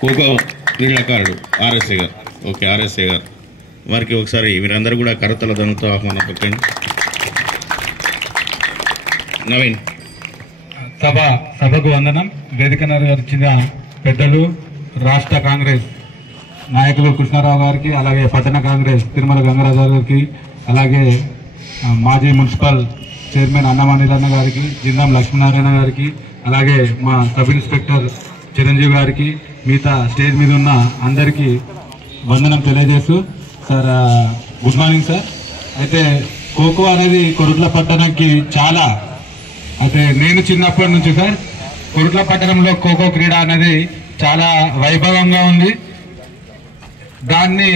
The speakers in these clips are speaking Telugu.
ఖోఖో క్రీడాకారుడు ఆర్ఎస్ఏ గారు. ఓకే, ఆర్ఎస్ఏ గారు వారికి ఒకసారి వీరందరూ కూడా కరతల ధనంతో ఆహ్వానం పట్టండి. నవీన్. సభకు వందనం. వేదిక వచ్చిన పెద్దలు, రాష్ట్ర కాంగ్రెస్ నాయకులు కృష్ణారావు గారికి, అలాగే పట్టణ కాంగ్రెస్ తిరుమల గంగరాజు గారికి, అలాగే మాజీ మున్సిపల్ చైర్మన్ అన్నమణిలన్న గారికి, జిందాం లక్ష్మీనారాయణ గారికి, అలాగే మా సబ్ ఇన్స్పెక్టర్ చిరంజీవి గారికి, మిగతా స్టేజ్ మీద ఉన్న అందరికీ వందనం తెలియజేస్తూ, సార్ గుడ్ మార్నింగ్ సార్. అయితే ఖోఖో అనేది కొరుట్ల పట్టణానికి చాలా, అయితే నేను చిన్నప్పటి నుంచి సార్ కొరుట్ల పట్టణంలో ఖోఖో క్రీడ అనేది చాలా వైభవంగా ఉంది. దాన్ని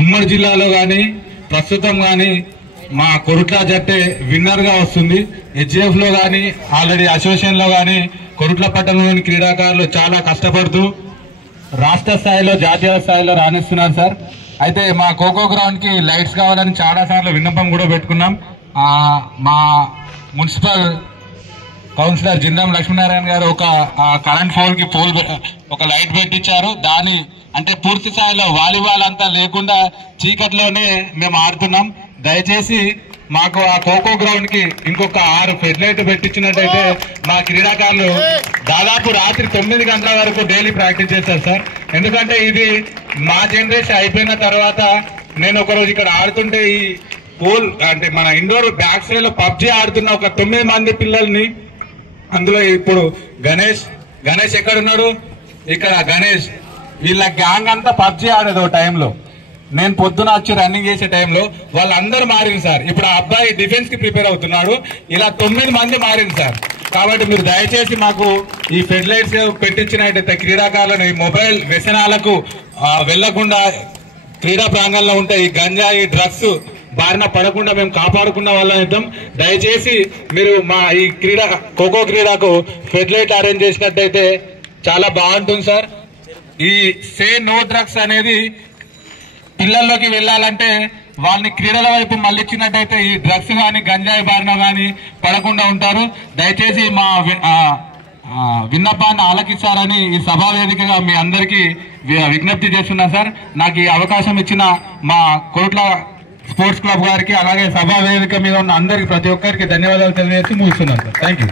ఉమ్మడి జిల్లాలో కానీ ప్రస్తుతం కానీ మా కొరుట్ల జట్టే విన్నర్గా వస్తుంది. హెచ్ఎఫ్లో కానీ ఆల్రెడీ అసోసియేషన్లో కానీ కొరుట్ల పట్టణంలోని క్రీడాకారులు చాలా కష్టపడుతూ రాష్ట్ర స్థాయిలో జాతీయ స్థాయిలో రాణిస్తున్నారు సార్. అయితే మా ఖోఖో గ్రౌండ్కి లైట్స్ కావాలని చాలాసార్లు విన్నపం కూడా పెట్టుకున్నాం. మా మున్సిపల్ కౌన్సిలర్ జిందాం లక్ష్మీనారాయణ గారు ఒక కరెంట్ పోల్కి ఒక లైట్ పెట్టించారు. దాని అంటే పూర్తి స్థాయిలో వాలీబాల్ అంతా లేకుండా చీకట్లోనే మేము ఆడుతున్నాం. దయచేసి మాకు ఆ ఖోఖో గ్రౌండ్ కి ఇంకొక 6 ఫెడ్ పెట్టించినట్టయితే మా క్రీడాకారులు దాదాపు రాత్రి 9 గంటల వరకు డైలీ ప్రాక్టీస్ చేస్తారు సార్. ఎందుకంటే ఇది మా జనరేషన్ అయిపోయిన తర్వాత నేను ఒకరోజు ఇక్కడ ఆడుతుంటే ఈ పోల్ అంటే మన ఇండోర్ బ్యాక్ సైడ్ లో పబ్జీ ఆడుతున్న ఒక 9 మంది పిల్లల్ని, అందులో ఇప్పుడు గణేష్ ఎక్కడున్నాడు, ఇక్కడ గణేష్, వీళ్ళ గ్యాంగ్ అంతా పబ్జీ ఆడేది ఓ టైంలో. నేను పొద్దున వచ్చి రన్నింగ్ చేసే టైంలో వాళ్ళందరూ మారింది సార్. ఇప్పుడు ఆ అబ్బాయి డిఫెన్స్ కి ప్రిపేర్ అవుతున్నాడు. ఇలా 9 మంది మారింది సార్. కాబట్టి మీరు దయచేసి మాకు ఈ ఫెడ్ లైట్స్ పెట్టించినట్టయితే క్రీడాకారులను ఈ మొబైల్ వ్యసనాలకు వెళ్లకుండా క్రీడా ప్రాంగణంలో ఉంటే ఈ గంజాయి డ్రగ్స్ బారిన పడకుండా మేము కాపాడుకున్న వాళ్ళం ఇద్దాం. దయచేసి మీరు మా ఈ ఖోఖో క్రీడకు ఫెడ్ లైట్ అరేంజ్ చేసినట్టయితే చాలా బాగుంటుంది సార్. ఈ సే నో డ్రగ్స్ అనేది పిల్లల్లోకి వెళ్ళాలంటే వాళ్ళని క్రీడల వైపు మళ్ళించినట్టయితే ఈ డ్రగ్స్ కానీ గంజాయి బారిన కానీ పడకుండా ఉంటారు. దయచేసి మా విన్నపాన్ని ఆలకిస్తారని ఈ సభా వేదికగా మీ అందరికీ విజ్ఞప్తి చేస్తున్నా సార్. నాకు ఈ అవకాశం ఇచ్చిన మా కొరుట్ల స్పోర్ట్స్ క్లబ్ గారికి, అలాగే సభా వేదిక మీద ఉన్న అందరికి ప్రతి ఒక్కరికి ధన్యవాదాలు తెలియజేసి ముగిస్తున్నాను సార్. Thank you.